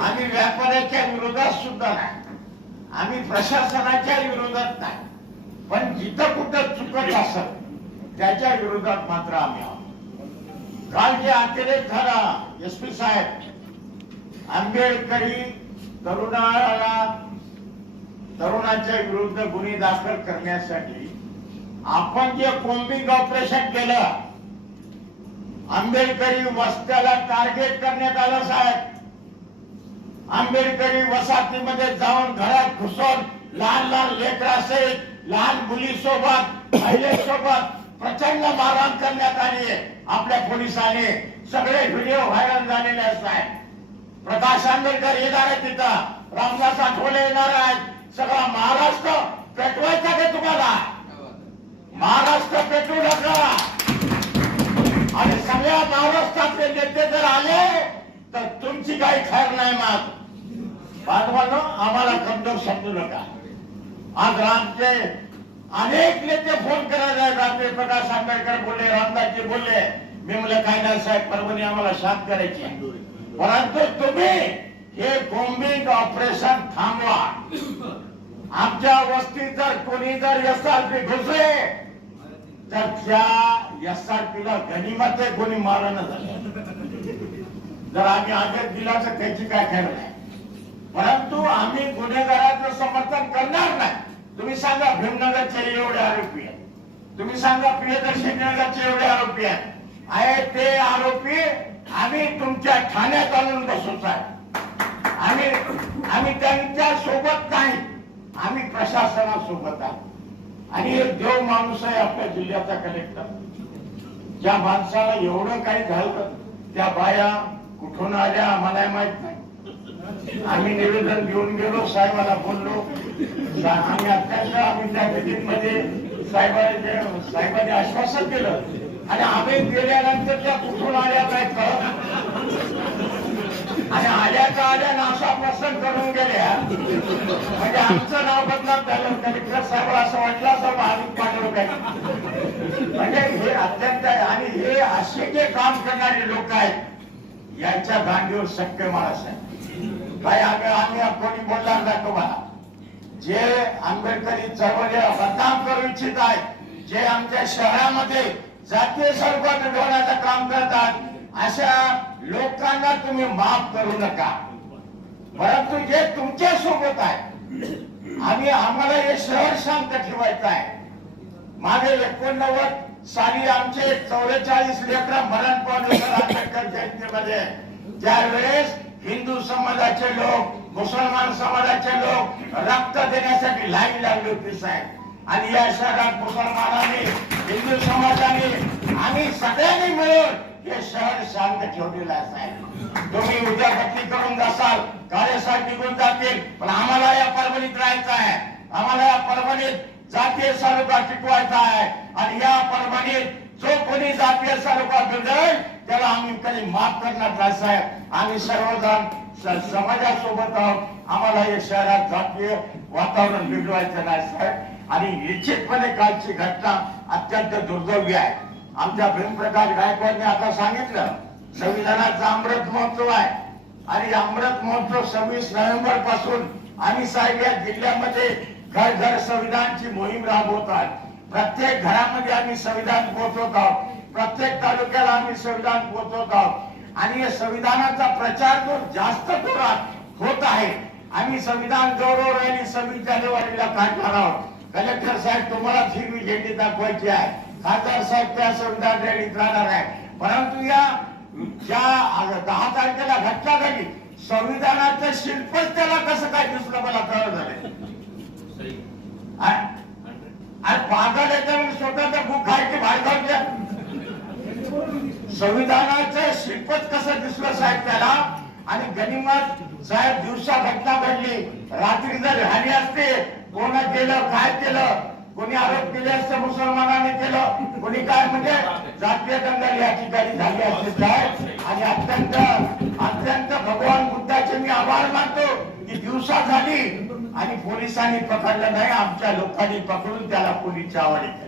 आम्ही व्यापाऱ्याच्या विरोधात सुद्धा नाही. आम्ही प्रशासनाच्या विरोधात नाही. पण जिथं कुठं चुकत असत त्याच्या विरोधात मात्र आम्ही आहोत. काल जे अतिरेक झाला एस पी साहेब आंबेडकरी तरुणाला तरुणाच्या विरुद्ध गुन्हे दाखल करण्यासाठी आपण जे कोम्बिंग ऑपरेशन केलं आंबेडकरी वस्त्याला टार्गेट करण्यात आलं साहेब. आंबेडकरी वसाहतीमध्ये जाऊन घरात घुसून लहान लहान लेकरासहित लहान मुलीसोबत महिलेसोबत प्रचंड मारहाण करण्यात आली आहे. आपल्या पोलिसांनी सगळे व्हिडिओ व्हायरल झालेले आहेत साहेब. प्रकाश आंबेडकर येणार आहे तिथं. रामदास आठवले येणार आहेत. सगळा महाराष्ट्र पेटवायचा का तुम्हाला? महाराष्ट्र पेटवू नका. आणि सगळ्या महाराष्ट्रातले नेते जर आले तर तुमची काही खैर नाही मग बांधवांनो आम्हाला कमजोर समजू नका. आज रामचे अनेक नेते फोन करायला आहेत. रामदेव प्रकाश आंबेडकर बोलले रामदासजी बोलले. मी म्हणलं काय नाही साहेब परभणी आम्हाला शांत करायची परंतु तुम्ही हे बॉम्बिंग ऑपरेशन थांबवा. आमच्या वस्तीत जर कोणी जर एस आर पी घुसले तर त्या एस आर पी ला गनिमत कोणी मारण झालं. जर आम्ही आदेश दिला तर त्याची काय खरं नाही. परंतु आम्ही गुन्हेगाराचं समर्थन करणार नाही. तुम्ही सांगा भीमनगरचे एवढे आरोपी आहेत. तुम्ही सांगा प्रियदर्शी नगरचे एवढे आरोपी आहेत. आहे ते आरोपी आम्ही तुमच्या ठाण्यात आणून बसू साहेब. आम्ही आम्ही त्यांच्यासोबत नाही. आम्ही प्रशासनासोबत आहोत. आणि एक देव माणूस आहे आपल्या जिल्ह्याचा कलेक्टर ज्या माणसाला एवढं काही झालं त्या बाया कुठून आल्या आम्हाला माहीत नाही. आम्ही निवेदन घेऊन गेलो साहेबाला बोललो. आम्ही अत्यंत आम्ही त्या मीटिंगमध्ये साहेबांनी साहेबांनी आश्वासन केलं आणि आम्ही गेल्यानंतर त्या कुठून आल्या काय कळत आणि आल्या का आल्या नाशा प्रसन्न करून गेल्या. म्हणजे आमचं नाव बदनाम झालं कलेक्टर साहेब असं वाटलं असं भाविक पाठवलं काय म्हणजे हे अत्यंत आहे आणि हे असे जे काम करणारे लोक आहेत यांच्या गांडीवर शक्य माणस आहे काय आम्ही आम्ही कोणी बोलणार नाही तुम्हाला. जे आंबेडकरी चळवळीला बदनाम करू इच्छित आहेत जे आमच्या शहरामध्ये जातीय स्वरूपात मिळवण्याचं काम करतात. अशा लोकांना तुम्ही माफ करू नका. परंतु जे तुमच्यासोबत आहे आम्ही आम्हाला हे शहर शांत ठेवायचं आहे. मागे एकोणनव्वद साली आमचे चौवेचाळीस लेकर मरण पावले सर आंबेडकर जयंतीमध्ये. त्यावेळेस हिंदू समाजाचे लोक मुसलमान समाजाचे लोक रक्त देण्यासाठी लाईन लागली होती साहेब. आणि या शहरात मुसलमानांनी हिंदू समाजाने आम्ही सगळ्यांनी मिळून हे शहर शांत ठेवलेलं आहे तुम्ही उद्या बदली करून जासाल कार्यशाळ निघून जातील पण आम्हाला या परभणीत राहायचं आहे. आम्हाला या परभणीत जातीय स्वरूपात टिकवायचा आहे. आणि या परभणीत जो कोणी जातीय स्वरूपात बिघडेल त्याला आम्ही कधी माफ करणार नाही साहेब. आम्ही सर्वजण समाजासोबत आहोत. आम्हाला या शहरात जातीय वातावरण बिघडवायचं नाही साहेब. आणि निश्चितपणे कालची घटना अत्यंत दुर्दैवी आहे. आमच्या भीमप्रकाश गायकवाडने आता सांगितलं संविधानाचा अमृत महोत्सव आहे. आणि अमृत महोत्सव सव्वीस नोव्हेंबरपासून आम्ही साहेब या जिल्ह्यामध्ये घर घर संविधानची मोहीम राबवत आहोत. प्रत्येक घरामध्ये आम्ही संविधान पोहोचवत आहोत. प्रत्येक तालुक्याला आम्ही संविधान पोहोचवत आहोत. आणि या संविधानाचा प्रचार जो जास्त जोरात होत आहे आम्ही संविधान गौरव रॅली सव्वीस जानेवारीला काढणार आहोत. कलेक्टर साहेब तुम्हालाच ही झेंडी दाखवायची आहे. खासदार साहेब त्या संविधान रॅलीत राहणार आहे. परंतु या ज्या दहा तारखेला घटना झाली संविधानाचं शिल्पच त्याला कसं काय दिसलं मला कळत झालंय आणि पागल याच्यावर स्वतःचा बुक खायची बाहेर संविधानाचं शिल्पच कसं दिसलं साहेब त्याला? आणि गनिमत साहेब दिवसा घटना घडली. रात्री जर झाली असते कोण केलं काय केलं? कोणी आरोप केले असते मुसलमानाने केलं? कोणी काय म्हणजे जातीय दंगल या ठिकाणी झाली असते आणि अत्यंत अत्यंत भगवान बुद्धाचे मी आभार मानतो की दिवसा झाली आणि पोलिसांनी पकडलं नाही आमच्या लोकांनी पकडून त्याला पोलीस चावाडी केली